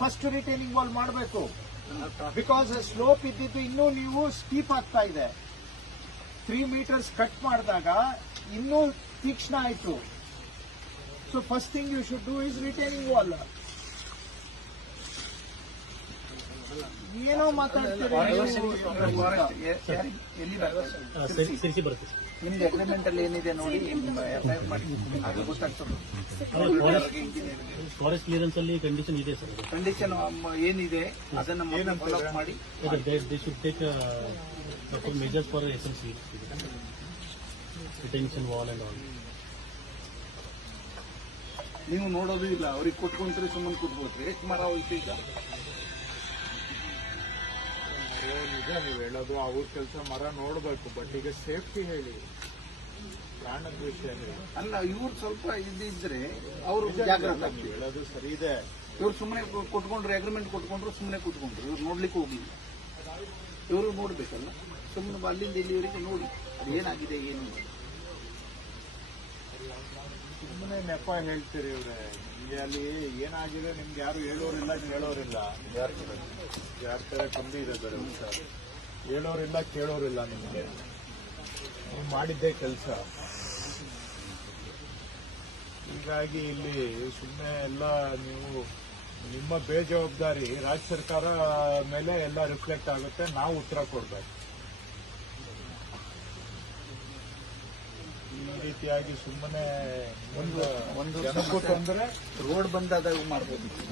First retaining wall ಮಾಡಬೇಕು. Because slope ಇದ್ದಿದ್ದು ಇನ್ನೂ ನೀವು ಸ್ಟೀಪ್ ಆಗ್ತಾ ಇದೆ. ತ್ರೀ ಮೀಟರ್ಸ್ ಕಟ್ ಮಾಡಿದಾಗ ಇನ್ನೂ ತೀಕ್ಷ್ಣ ಆಯಿತು. So first thing you should do is retaining wall ಏನೋ ಮಾತಾಡ್ತೀರಿ ನಿಮ್ದು ಅಗ್ರಿಮೆಂಟ್ ಅಲ್ಲಿ ಏನಿದೆ ನೋಡಿ FIR ಮಾಡಿ ಅದು ಗೊತ್ತಾಗ್ತದೆ. ಫಾರೆಸ್ಟ್ ಕ್ಲಿಯರೆನ್ಸ್ ಅಲ್ಲಿ ಕಂಡೀಷನ್ ಇದೆ ಸರ್ ಕಂಡೀಷನ್ ಏನಿದೆ ಅದನ್ನ ಫಾಲೋ ಮಾಡಿ. They should take major for S N C retention wall and all ನೀವು ನೋಡೋದು ಇಲ್ಲ. ಅವ್ರಿಗೆ ಕೊಟ್ಕೊಂಡ್ರೆ ಸುಮ್ಮನೆ ಕೊಟ್ಬೋದ್ರಿ ಎಷ್ಟು ಮರ ಹೋಯ್ತು ಈಗ ನಿಜ ನೀವು ಹೇಳೋದು ಅವ್ರ ಕೆಲಸ ಮರ ನೋಡ್ಬೇಕು ಬಟ್ ಈಗ ಸೇಫ್ಟಿ ಹೇಳಿ. ಪ್ರಾಣದ ವಿಷಯ ಹೇಳಿ. ಅಲ್ಲ ಇವ್ರು ಸ್ವಲ್ಪ ಇದಿದ್ರೆ ಅವರು ಜಾಗ್ರತೆ ಹೇಳೋದು ಸರಿ ಇದೆ. ಇವ್ರು ಸುಮ್ಮನೆ ಕೊಟ್ಕೊಂಡ್ರು ಅಗ್ರಿಮೆಂಟ್ ಕೊಟ್ಕೊಂಡ್ರು ಸುಮ್ಮನೆ ಕೂತ್ಕೊಂಡ್ರು. ಇವ್ರು ನೋಡ್ಲಿಕ್ಕೆ ಹೋಗಿಲ್ಲ ಇವರು ನೋಡ್ಬೇಕಲ್ಲ. ಸುಮ್ಮನೆ ಅಲ್ಲಿಂದ ಇಲ್ಲಿವರೆಗೆ ನೋಡಿ ಅದೇನಾಗಿದೆ ಏನು. ಸುಮ್ಮನೆ ನೆಪ ಹೇಳ್ತೀರಿ ಇವ್ರೆ. ನಿಮ್ಗೆ ಅಲ್ಲಿ ಏನಾಗಿದೆ ನಿಮ್ಗೆ ಯಾರು ಹೇಳೋರಿಲ್ಲ ಕೇಳೋರಿಲ್ಲ ಯಾರ ತರ ಕಮ್ಮಿ ಇದೆ ಸರ್ ಹೇಳೋರಿಲ್ಲ, ಕೇಳೋರಿಲ್ಲ ನಿಮ್ಗೆ. ನೀವು ಮಾಡಿದ್ದೇ ಕೆಲಸ. ಹೀಗಾಗಿ ಇಲ್ಲಿ ಸುಮ್ಮನೆ ಎಲ್ಲ ನೀವು ನಿಮ್ಮ ಬೇಜವಾಬ್ದಾರಿ ರಾಜ್ಯ ಸರ್ಕಾರ ಮೇಲೆ ಎಲ್ಲ ರಿಫ್ಲೆಕ್ಟ್ ಆಗುತ್ತೆ, ನಾವು ಉತ್ತರ ಕೊಡ್ಬೇಕು. ಈ ರೀತಿಯಾಗಿ ಸುಮ್ಮನೆ ಒಂದು ಒಂದು ತೊಂದರೆ ರೋಡ್ ಬಂದಾದಾಗ ಮಾಡ್ಬೋದು.